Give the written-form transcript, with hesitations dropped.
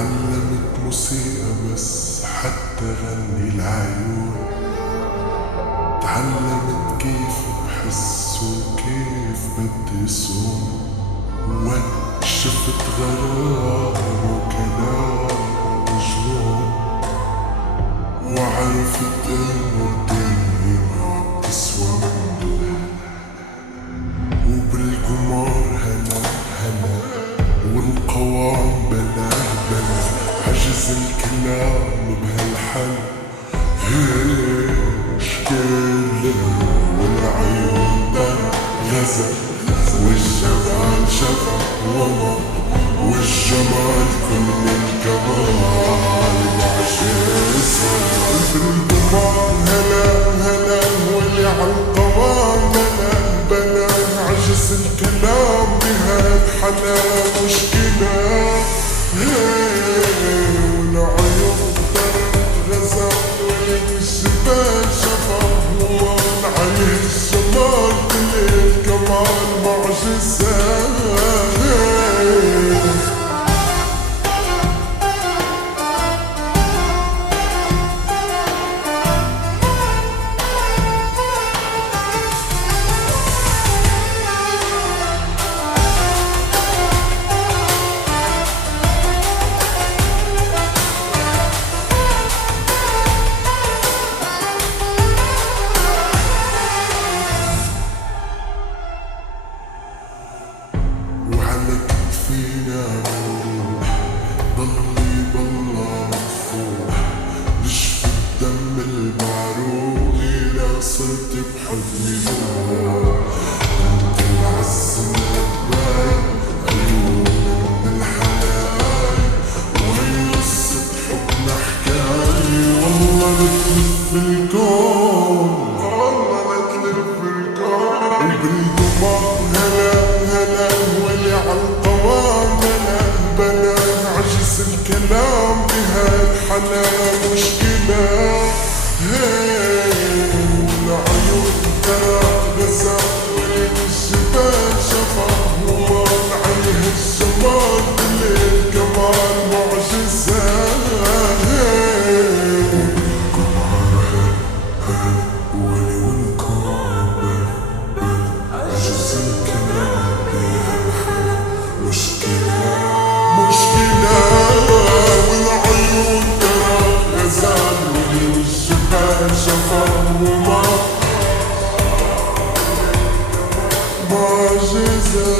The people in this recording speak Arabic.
تعلمت موسيقى بس حتى غني العيون، تعلمت كيف بحس وكيف بدي صوم، وقت شفت غرام وكلام مجنون، وعرفت انه الدنيا ما بتسوى، وبالقمار هلا هلا والقوام بلا بلا، عجز الكلام بهالحل مشكلة، والعيون غزل والجمال شفا وما، والجمال كل الجمال معجز، بالقمار هلا هلا واللي عالقوام بلا بلا، عجز الكلام بهالحلا مشكلة، والعيون غزل والجبال شفا والعين الجمال كل الجمال معجزة. فينا بروح ضلي بالله مدفوح، نشفي الدم المعروق إلى صرت بحضني روح، انت العز من الباي عيون من الحياة، وهي قصة حبنا حكاية، والله بتلف الكون والله بتلف الكون، وبالقمار هلا هلا واللي عالقوام بلا بلا، عجز الكلام بهالحلا مشكلة، والعيون ترى غزل والجبال شفا والعين الجمال كل الجمال معجزة، شفا وما معجزة.